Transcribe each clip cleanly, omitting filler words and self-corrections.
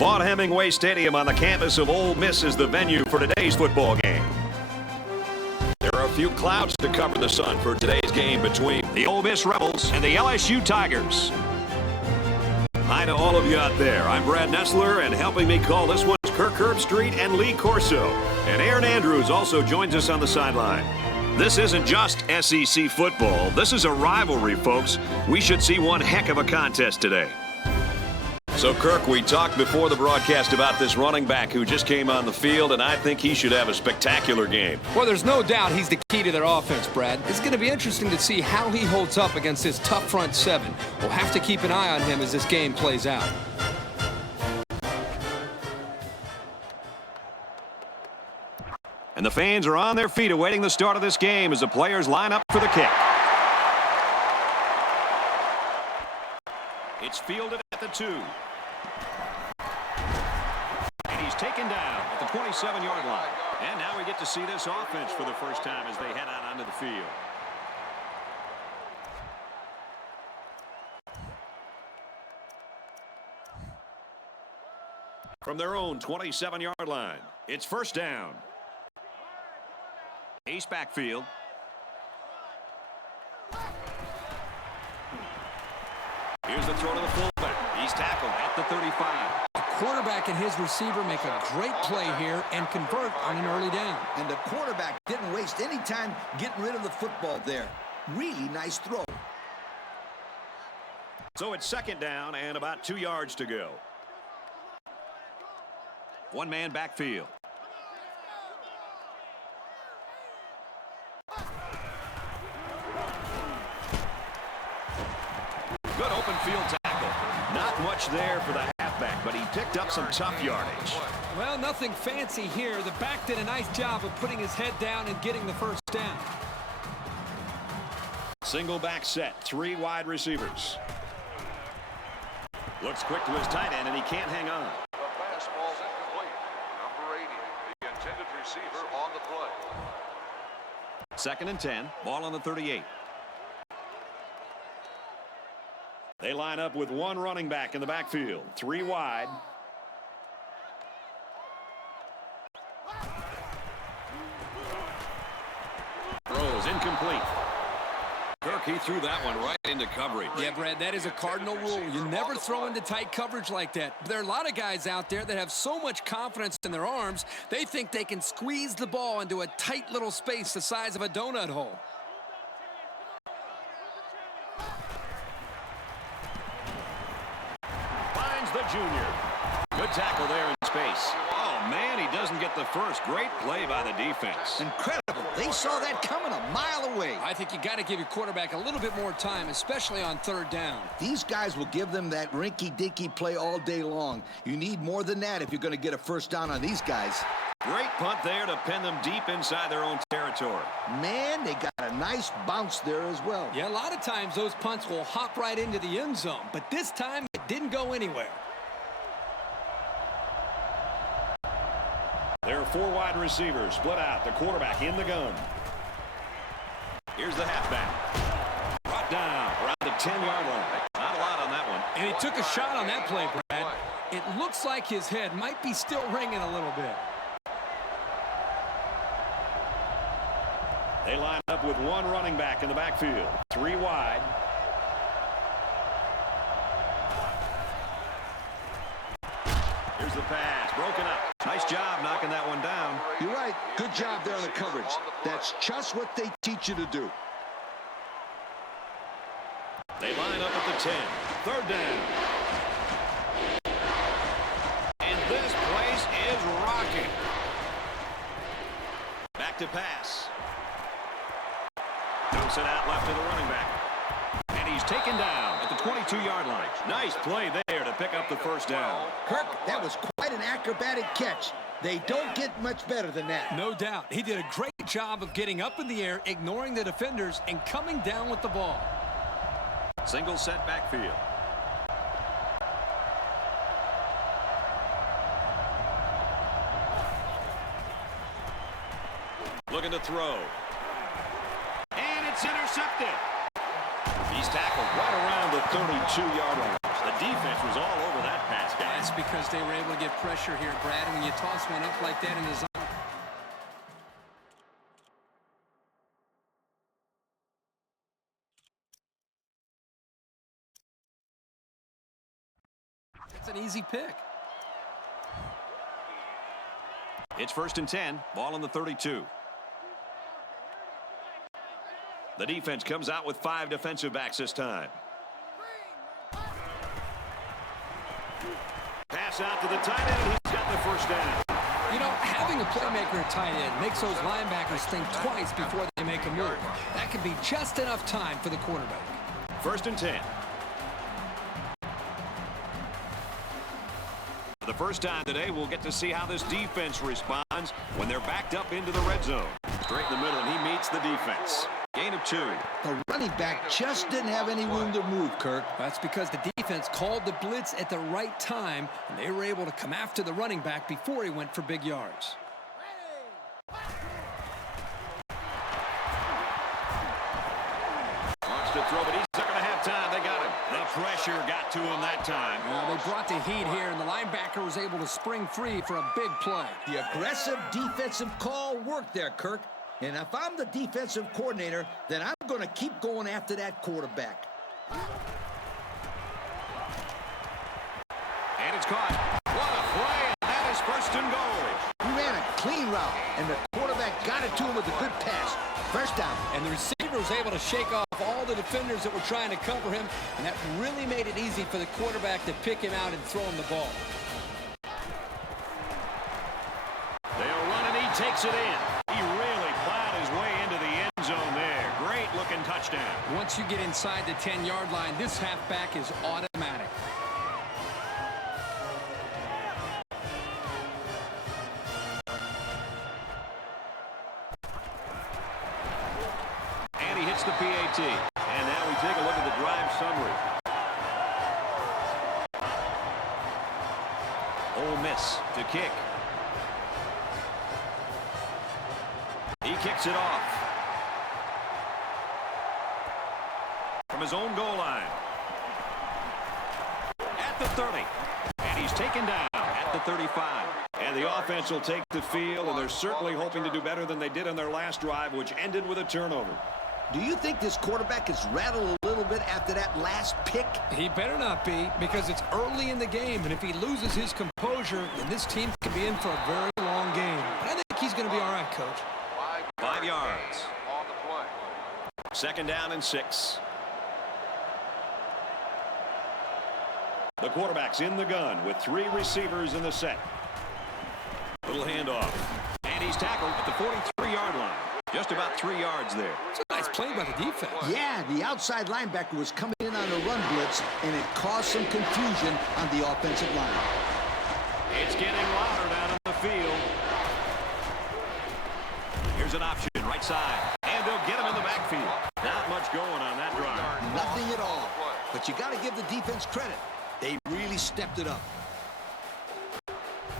Vaught-Hemingway Stadium on the campus of Ole Miss is the venue for today's football game. There are a few clouds to cover the sun for today's game between the Ole Miss Rebels and the LSU Tigers. Hi to all of you out there. I'm Brad Nessler, and helping me call this one is Kirk Herbstreit and Lee Corso. And Aaron Andrews also joins us on the sideline. This isn't just SEC football. This is a rivalry, folks. We should see one heck of a contest today. So, Kirk, we talked before the broadcast about this running back who just came on the field, and I think he should have a spectacular game. Well, there's no doubt he's the key to their offense, Brad. It's going to be interesting to see how he holds up against this tough front seven. We'll have to keep an eye on him as this game plays out. And the fans are on their feet awaiting the start of this game as the players line up for the kick. It's fielded at the 2. And he's taken down at the 27-yard line. And now we get to see this offense for the first time as they head out onto the field. From their own 27-yard line, it's first down. Ace backfield. Here's the throw to the fullback. He's tackled at the 35. The quarterback and his receiver make a great play here and convert on an early down. And the quarterback didn't waste any time getting rid of the football there. Really nice throw. So it's second down and about 2 yards to go. One man backfield. Good open field tackle. Not much there for the halfback, but he picked up some tough yardage. Well, nothing fancy here. The back did a nice job of putting his head down and getting the first down. Single back set, 3 wide receivers. Looks quick to his tight end, and he can't hang on. The fastball's incomplete. Number 80, the intended receiver on the play. Second and 10, ball on the 38. They line up with one running back in the backfield, 3 wide. Throws incomplete. Kirk, he threw that one right into coverage. Yeah, Brad, that is a cardinal rule. You never throw into tight coverage like that. There are a lot of guys out there that have so much confidence in their arms, they think they can squeeze the ball into a tight little space the size of a donut hole. The junior. Good tackle there in space. Oh, man, he doesn't get the first. Great play by the defense. Incredible. They saw that coming a mile away. I think you got to give your quarterback a little bit more time, especially on third down. These guys will give them that rinky-dinky play all day long. You need more than that if you're going to get a first down on these guys. Great punt there to pin them deep inside their own territory. Man, they got a nice bounce there as well. Yeah, a lot of times those punts will hop right into the end zone, but this time it didn't go anywhere. There are 4 wide receivers split out. The quarterback in the gun. Here's the halfback. Brought down around the 10-yard line. Not a lot on that one. And he took a shot on that play, Brad. It looks like his head might be still ringing a little bit. They line up with one running back in the backfield. 3 wide. Here's the pass. Broken up. Nice job knocking that one down. You're right. Good job there on the coverage. That's just what they teach you to do. They line up at the 10. Third down. And this place is rocking. Back to pass. Dumps it out left to the running back. And he's taken down at the 22-yard line. Nice play there to pick up the first down. Kirk, that was quite an acrobatic catch. They don't get much better than that. No doubt. He did a great job of getting up in the air, ignoring the defenders, and coming down with the ball. Single set backfield. Looking to throw. And it's intercepted. He's tackled right around the 32-yard line. The defense was all over that pass, guys. That's because they were able to get pressure here, Brad. And when you toss one up like that in the zone, it's an easy pick. It's 1st and 10. Ball on the 32. The defense comes out with 5 defensive backs this time. Pass out to the tight end. He's got the first down. You know, having a playmaker at tight end makes those linebackers think twice before they make a move. That could be just enough time for the quarterback. 1st and 10. For the first time today, we'll get to see how this defense responds when they're backed up into the red zone. Straight in the middle, and he meets the defense. Gain of 2. The running back just didn't have any room to move, Kirk. That's because the defense called the blitz at the right time, and they were able to come after the running back before he went for big yards. Wants to throw, but he's not going to have time. They got him. The pressure got to him that time. Well, they brought the heat here, and the linebacker was able to spring free for a big play. The aggressive defensive call worked there, Kirk. And if I'm the defensive coordinator, then I'm going to keep going after that quarterback. And it's caught. What a play, and that is 1st and goal. He ran a clean route, and the quarterback got it to him with a good pass. First down. And the receiver was able to shake off all the defenders that were trying to cover him, and that really made it easy for the quarterback to pick him out and throw him the ball. They'll run, and he takes it in. He really plowed his way into the end zone there. Great-looking touchdown. Once you get inside the 10-yard line, this halfback is automatic. And he hits the PAT. And now we take a look at the drive summary. Ole Miss to kick. He kicks it off from his own goal line at the 30, and he's taken down at the 35. And the offense will take the field, and they're certainly hoping to do better than they did on their last drive, which ended with a turnover. Do you think this quarterback is rattled a little bit after that last pick? He better not be, because it's early in the game, and if he loses his composure, then this team could be in for a very long game. But I think he's going to be all right, Coach. 5 yards. On the play. 2nd down and 6. The quarterback's in the gun with 3 receivers in the set. Little handoff. And he's tackled at the 43-yard line. Just about 3 yards there. It's a nice play by the defense. Yeah, the outside linebacker was coming in on a run blitz, and it caused some confusion on the offensive line. It's getting louder down in the field. Here's an option, right side. And they'll get him in the backfield. Not much going on that drive. Nothing at all. But you got to give the defense credit. They really stepped it up.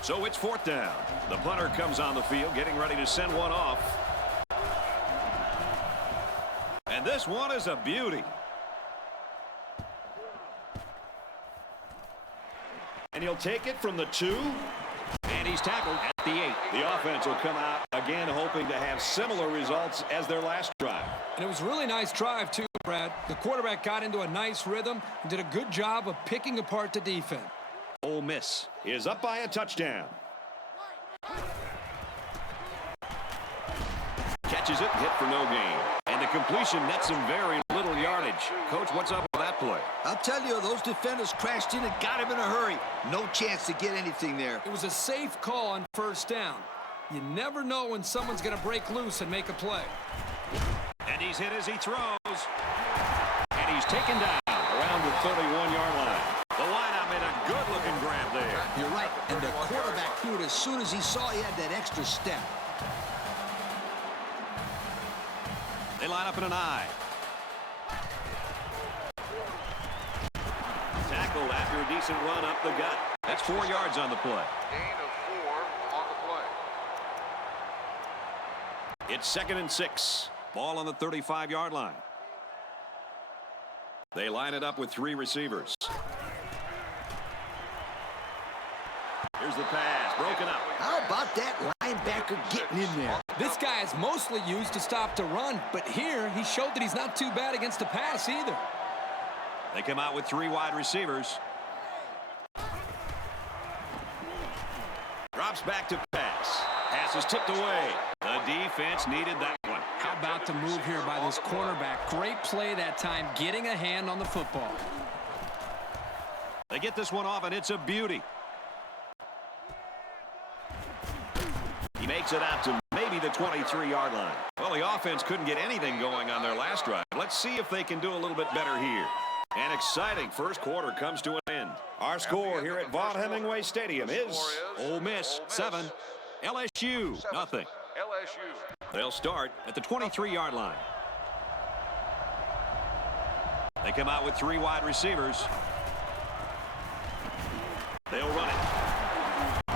So it's 4th down. The punter comes on the field, getting ready to send one off. And this one is a beauty. And he'll take it from the 2. And he's tackled at the 8. The offense will come out again hoping to have similar results as their last drive. And it was a really nice drive, too, Brad. The quarterback got into a nice rhythm and did a good job of picking apart the defense. Ole Miss is up by a touchdown. Catches it, hit for no gain. And the completion nets him very little yardage. Coach, what's up with that play? I'll tell you, those defenders crashed in and got him in a hurry. No chance to get anything there. It was a safe call on 1st down. You never know when someone's going to break loose and make a play. And he's hit as he throws. And he's taken down around the 31-yard line. The wideout made a good-looking grab there. You're right, and the quarterback threw it as soon as he saw he had that extra step. They line up in an I. Tackled after a decent run up the gut. That's 4 yards on the play. Gain of 4 on the play. It's 2nd and 6. Ball on the 35-yard line. They line it up with 3 receivers. Here's the pass, broken up. How about that linebacker getting in there? This guy is mostly used to stop the run, but here he showed that he's not too bad against the pass either. They come out with 3 wide receivers. Drops back to pass. Pass is tipped away. The defense needed that one. How about the move here by this cornerback? Great play that time, getting a hand on the football. They get this one off, and it's a beauty. He makes it out to maybe the 23-yard line. Well, the offense couldn't get anything going on their last drive. Let's see if they can do a little bit better here. An exciting first quarter comes to an end. Our score here at Vaught Hemingway Stadium is Ole Miss 7, LSU nothing. LSU. They'll start at the 23-yard line. They come out with 3 wide receivers. They'll run it.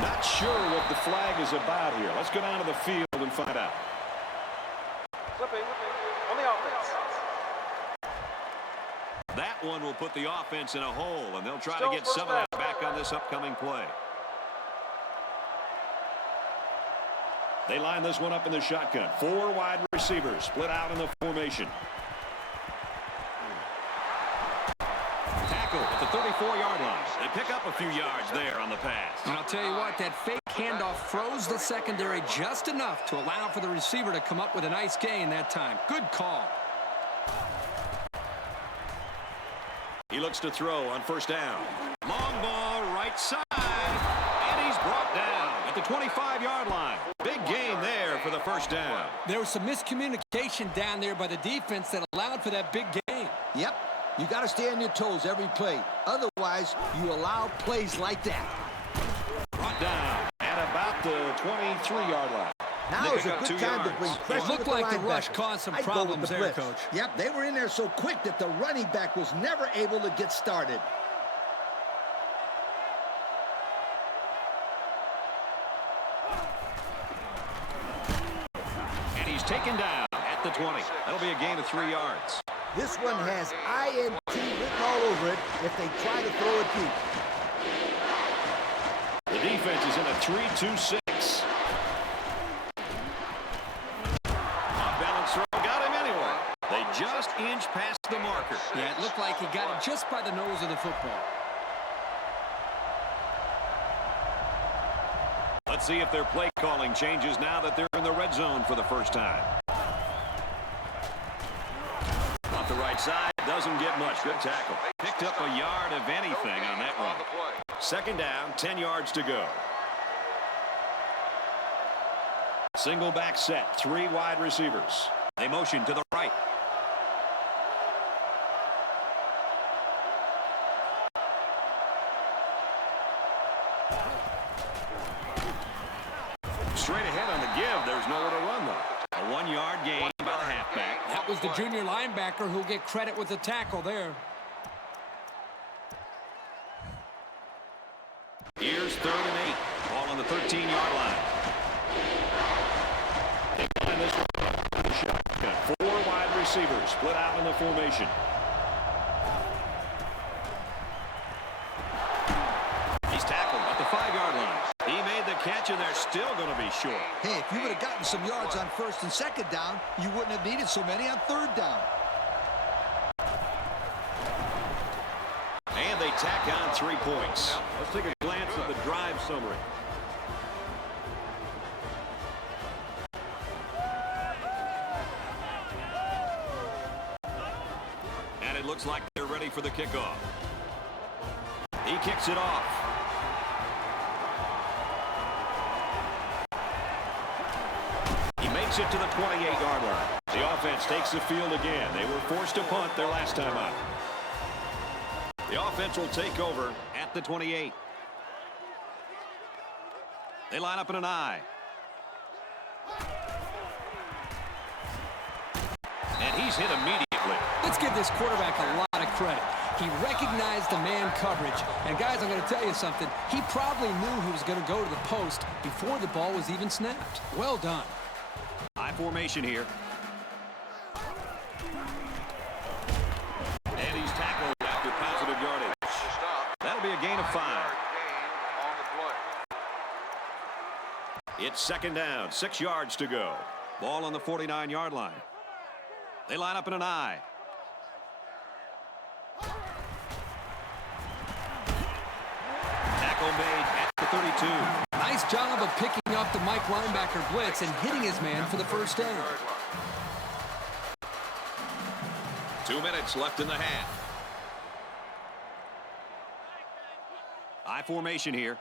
Not sure what the flag is about here. Let's go down to the field and find out. Flipping on the offense. That one will put the offense in a hole, and they'll try to get some of that back on this upcoming play. They line this one up in the shotgun. 4 wide receivers split out in the formation. Tackle at the 34-yard line. They pick up a few yards there on the pass. And I'll tell you what, that fake handoff froze the secondary just enough to allow for the receiver to come up with a nice gain that time. Good call. He looks to throw on first down. Long ball right side. And he's brought down at the 25-yard line. Big gain there for the first down. There was some miscommunication down there by the defense that allowed for that big gain. Yep. You got to stay on your toes every play. Otherwise, you allow plays like that. Brought down at about the 23-yard line. Now is a good time to bring pressure. It looked like the rush caused some problems there, Coach. Yep, they were in there so quick that the running back was never able to get started. And he's taken down at the 20. That'll be a gain of 3 yards. This one has INT written all over it if they try to throw it deep. The defense is in a 3-2-6. Off-balance throw got him anyway. They just inch past the marker. Yeah, it looked like he got it just by the nose of the football. Let's see if their play calling changes now that they're in the red zone for the first time. Off the right side, doesn't get much. Good tackle. Picked up a yard of anything on that run. Second down, 10 yards to go. Single back set, 3 wide receivers. They motion to the right. Straight ahead on the give. There's nowhere to run, though. A 1-yard gain by the halfback. That was the junior linebacker who'll get credit with the tackle there. Here's 3rd and 8. Ball on the 13-yard line. They line this one up in the shotgun. 4 wide receivers split out in the formation. He's tackled at the 5-yard line. He made the catch, and they're still going to be short. Hey, if you would have gotten some yards on 1st and 2nd down, you wouldn't have needed so many on 3rd down. And they tack on 3 points. Let's take a glance at the drive summary. And it looks like they're ready for the kickoff. He kicks it off. He makes it to the 28-yard line. The offense takes the field again. They were forced to punt their last time out. The offense will take over at the 28. They line up in an I. And he's hit immediately. Let's give this quarterback a lot of credit. He recognized the man coverage. And, guys, I'm going to tell you something. He probably knew he was going to go to the post before the ball was even snapped. Well done. High formation here. And he's tackled after positive yardage. That'll be a gain of 5. It's second down, 6 yards to go. Ball on the 49-yard line. They line up in an I. Tackle made at the 32. Nice job of picking up the Mike linebacker blitz and hitting his man for the first down. 2 minutes left in the half. I formation here.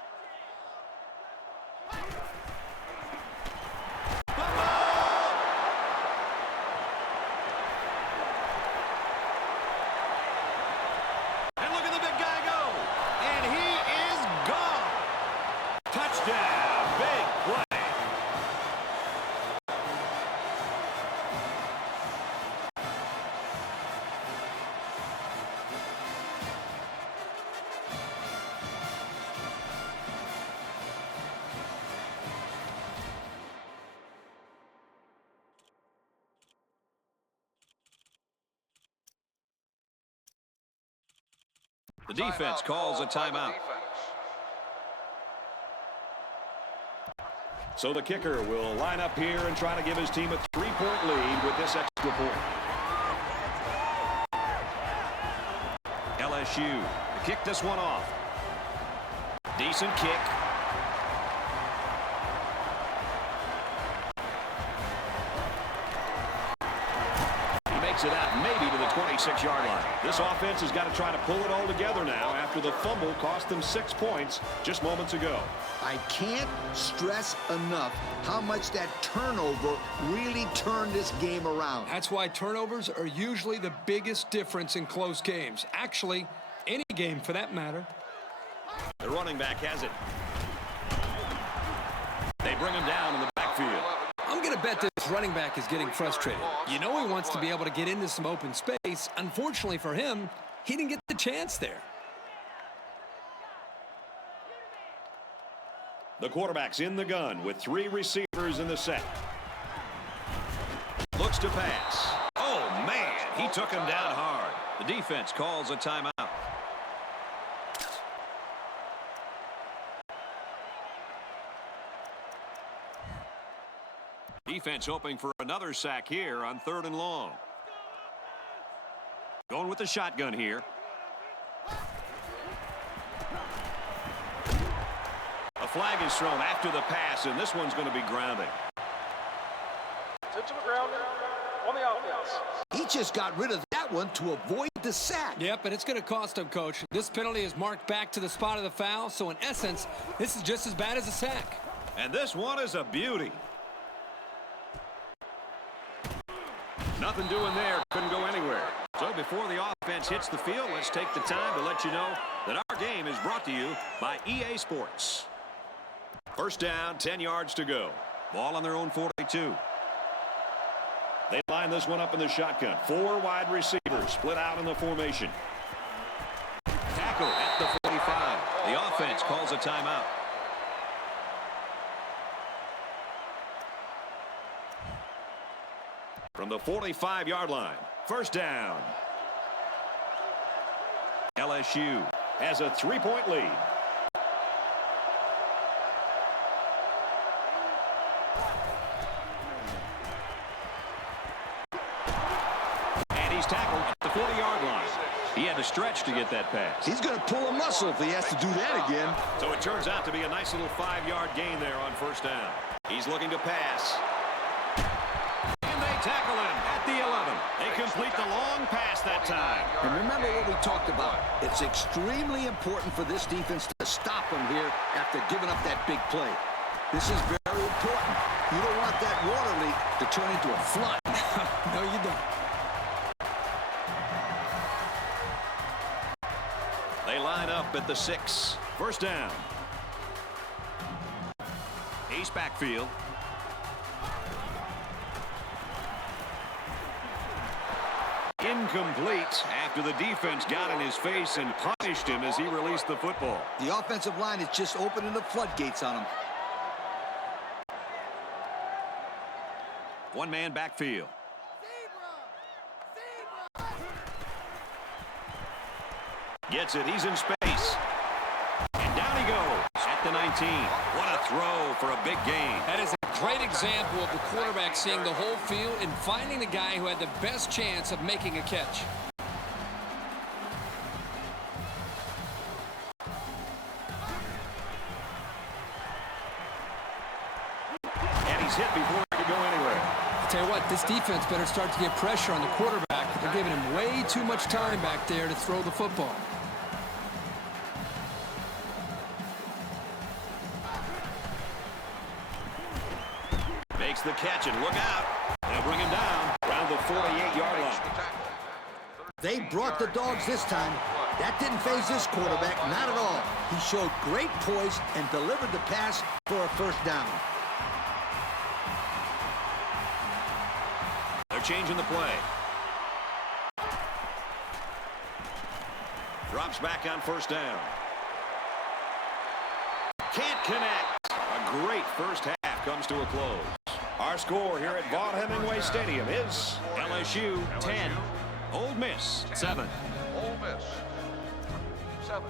And look at the big guy go. And he is gone. Touchdown. Big play. The defense calls a timeout. So the kicker will line up here and try to give his team a 3-point lead with this extra point. LSU to kick this one off. Decent kick. It out maybe to the 26-yard line. This offense has got to try to pull it all together now after the fumble cost them 6 points just moments ago. I can't stress enough how much that turnover really turned this game around. That's why turnovers are usually the biggest difference in close games. Actually, any game for that matter. The running back has it. They bring him down in the backfield. I'm going to bet this running back is getting frustrated. You know he wants to be able to get into some open space. Unfortunately for him, he didn't get the chance there. The quarterback's in the gun with 3 receivers in the set. Looks to pass. Oh, man, he took him down hard. The defense calls a timeout. Defense hoping for another sack here on 3rd and long. Going with the shotgun here. A flag is thrown after the pass, and this one's going to be grounding. Intentional grounding on the offense. He just got rid of that one to avoid the sack. Yep, but it's going to cost him, Coach. This penalty is marked back to the spot of the foul, so in essence, this is just as bad as a sack. And this one is a beauty. Nothing doing there. Couldn't go anywhere. So before the offense hits the field, let's take the time to let you know that our game is brought to you by EA Sports. First down, 10 yards to go. Ball on their own 42. They line this one up in the shotgun. 4 wide receivers split out in the formation. Tackle at the 45. The offense calls a timeout. From the 45-yard line, first down. LSU has a 3-point lead. And he's tackled at the 40-yard line. He had to stretch to get that pass. He's going to pull a muscle if he has to do that again. So it turns out to be a nice little 5-yard gain there on first down. He's looking to pass. Tackle him at the 11. They complete the long pass that time. And remember what we talked about. It's extremely important for this defense to stop him here after giving up that big play. This is very important. You don't want that water leak to turn into a flood. No, you don't. They line up at the 6. First down. Ace backfield. Incomplete after the defense got in his face and punished him as he released the football. The offensive line is just opening the floodgates on him. One-man backfield. Gets it. He's in space. And down he goes at at the 19. What a throw for a big gain. That is a great example of the quarterback seeing the whole field and finding the guy who had the best chance of making a catch. And he's hit before he could go anywhere. I'll tell you what, this defense better start to get pressure on the quarterback. They're giving him way too much time back there to throw the football. Makes the catch, and look out. They'll bring him down around the 48-yard line. They brought the dogs this time. That didn't faze this quarterback, not at all. He showed great poise and delivered the pass for a first down. They're changing the play. Drops back on first down. Can't connect. A great first half comes to a close. Our score here at Vaught Hemingway Stadium is LSU 10, Ole Miss 7. Ole Miss 7.